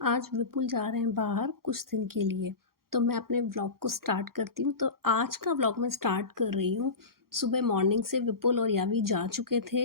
आज विपुल जा रहे हैं बाहर कुछ दिन के लिए। तो मैं अपने व्लॉग को स्टार्ट करती हूँ। तो आज का व्लॉग मैं स्टार्ट कर रही हूँ। सुबह मॉर्निंग से विपुल और यावी जा चुके थे।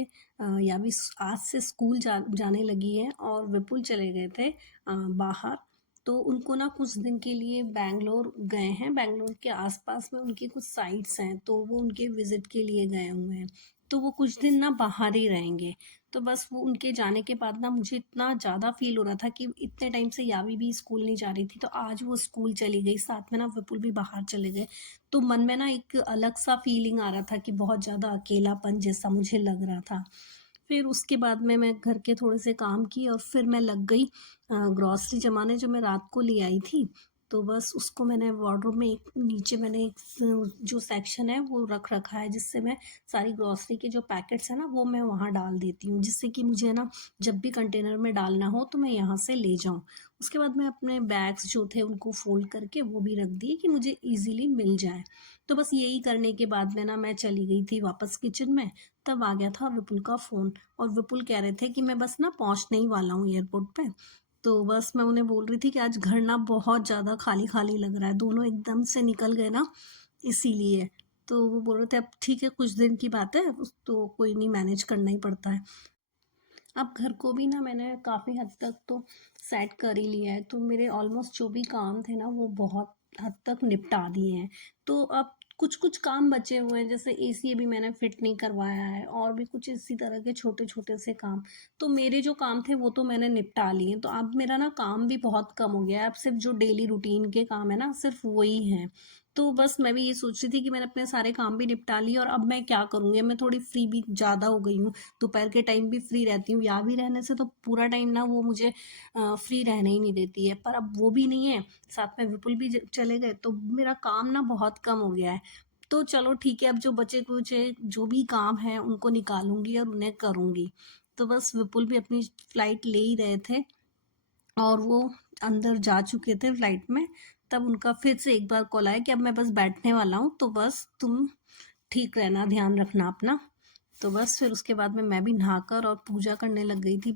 यावी आज से स्कूल जाने लगी है और विपुल चले गए थे बाहर। तो उनको ना कुछ दिन के लिए बैंगलोर गए हैं। बैंगलोर के आसपास में उनकी कुछ साइट्स हैं, तो वो उनके विजिट के लिए गए हुए हैं। तो वो कुछ दिन ना बाहर ही रहेंगे। तो बस वो उनके जाने के बाद ना मुझे इतना ज़्यादा फ़ील हो रहा था कि इतने टाइम से यावी भी स्कूल नहीं जा रही थी, तो आज वो स्कूल चली गई, साथ में ना विपुल भी बाहर चले गए। तो मन में ना एक अलग सा फीलिंग आ रहा था कि बहुत ज़्यादा अकेलापन जैसा मुझे लग रहा था। फिर उसके बाद में मैं घर के थोड़े से काम किए और फिर मैं लग गई ग्रॉसरी जमाने, जो मैं रात को ले आई थी। तो बस उसको मैंने वार्डरोब में एक नीचे मैंने एक जो सेक्शन है वो रख रखा है, जिससे मैं सारी ग्रॉसरी के जो पैकेट्स हैं ना वो मैं वहाँ डाल देती हूँ, जिससे कि मुझे ना जब भी कंटेनर में डालना हो तो मैं यहाँ से ले जाऊँ। उसके बाद मैं अपने बैग्स जो थे उनको फ़ोल्ड करके वो भी रख दिए कि मुझे ईज़िली मिल जाए। तो बस यही करने के बाद में ना मैं चली गई थी वापस किचन में। तब आ गया था विपुल का फ़ोन और विपुल कह रहे थे कि मैं बस ना पहुँचने ही वाला हूँ एयरपोर्ट पे। तो बस मैं उन्हें बोल रही थी कि आज घर ना बहुत ज़्यादा खाली-खाली लग रहा है, दोनों एकदम से निकल गए ना इसीलिए। तो वो बोल रहे थे अब ठीक है, कुछ दिन की बात है, तो कोई नहीं, मैनेज करना ही पड़ता है। अब घर को भी ना मैंने काफ़ी हद तक तो सेट कर ही लिया है, तो मेरे ऑलमोस्ट जो भी काम थे ना वो बहुत हद तक निपटा दिए हैं। तो अब कुछ कुछ काम बचे हुए हैं, जैसे एसी अभी मैंने फिट नहीं करवाया है और भी कुछ इसी तरह के छोटे छोटे से काम। तो मेरे जो काम थे वो तो मैंने निपटा लिए, तो अब मेरा ना काम भी बहुत कम हो गया है। अब सिर्फ जो डेली रूटीन के काम है ना सिर्फ वही हैं। तो बस मैं भी ये सोच रही थी कि मैंने अपने सारे काम भी निपटा लिए और अब मैं क्या करूँगी। अब मैं थोड़ी फ्री भी ज़्यादा हो गई हूँ, दोपहर के टाइम भी फ्री रहती हूँ। या भी रहने से तो पूरा टाइम ना वो मुझे फ्री रहने ही नहीं देती है, पर अब वो भी नहीं है, साथ में विपुल भी चले गए, तो मेरा काम ना बहुत कम हो गया है। तो चलो ठीक है, अब जो बचे कुचे जो भी काम है उनको निकालूंगी और उन्हें करूंगी। तो बस विपुल भी अपनी फ्लाइट ले ही रहे थे और वो अंदर जा चुके थे फ्लाइट में। तब उनका फिर से एक बार कॉल आया कि अब मैं बस बैठने वाला हूँ, तो बस तुम ठीक रहना, ध्यान रखना अपना। तो बस फिर उसके बाद में मैं भी नहाकर और पूजा करने लग गई थी।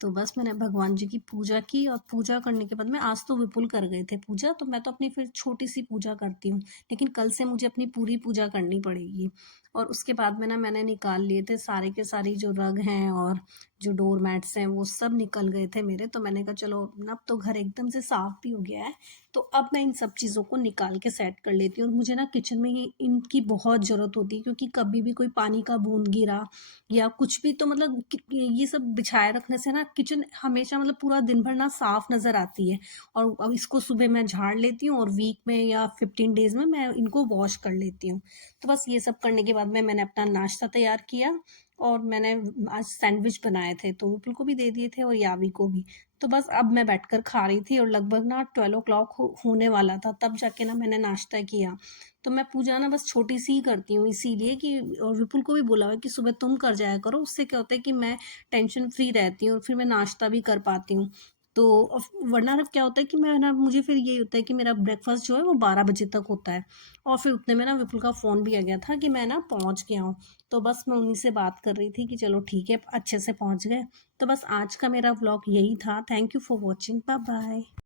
तो बस मैंने भगवान जी की पूजा की और पूजा करने के बाद में, आज तो विपुल कर गए थे पूजा, तो मैं तो अपनी फिर छोटी सी पूजा करती हूँ, लेकिन कल से मुझे अपनी पूरी पूजा करनी पड़ेगी। और उसके बाद में ना मैंने निकाल लिए थे सारे के सारी जो रग हैं और जो डोर मैट्स हैं वो सब निकल गए थे मेरे। तो मैंने कहा चलो अब तो घर एकदम से साफ भी हो गया है, तो अब मैं इन सब चीज़ों को निकाल के सेट कर लेती हूँ। और मुझे ना किचन में ये इनकी बहुत ज़रूरत होती है, क्योंकि कभी भी कोई पानी का बूंद गिरा या कुछ भी, तो मतलब ये सब बिछाए रखने से ना किचन हमेशा मतलब पूरा दिन भर ना साफ नज़र आती है। और अब इसको सुबह मैं झाड़ लेती हूँ और वीक में या 15 डेज में मैं इनको वॉश कर लेती हूँ। तो बस ये सब करने के बाद में मैंने अपना नाश्ता तैयार किया और मैंने आज सैंडविच बनाए थे, तो विपुल को भी दे दिए थे और यावी को भी। तो बस अब मैं बैठकर खा रही थी और लगभग ना 12 o'clock होने वाला था, तब जाके ना मैंने नाश्ता किया। तो मैं पूजा ना बस छोटी सी ही करती हूँ, इसीलिए कि और विपुल को भी बोला हुआ है कि सुबह तुम कर जाया करो, उससे क्या होता है कि मैं टेंशन फ्री रहती हूँ और फिर मैं नाश्ता भी कर पाती हूँ। तो वरना क्या होता है कि मैं ना, मुझे फिर यही होता है कि मेरा ब्रेकफास्ट जो है वो 12 बजे तक होता है और फिर उतने में ना विपुल का फ़ोन भी आ गया था कि मैं ना पहुँच गया हूँ। तो बस मैं उन्हीं से बात कर रही थी कि चलो ठीक है, अच्छे से पहुँच गए। तो बस आज का मेरा व्लॉग यही था। Thank you for watching, bye bye.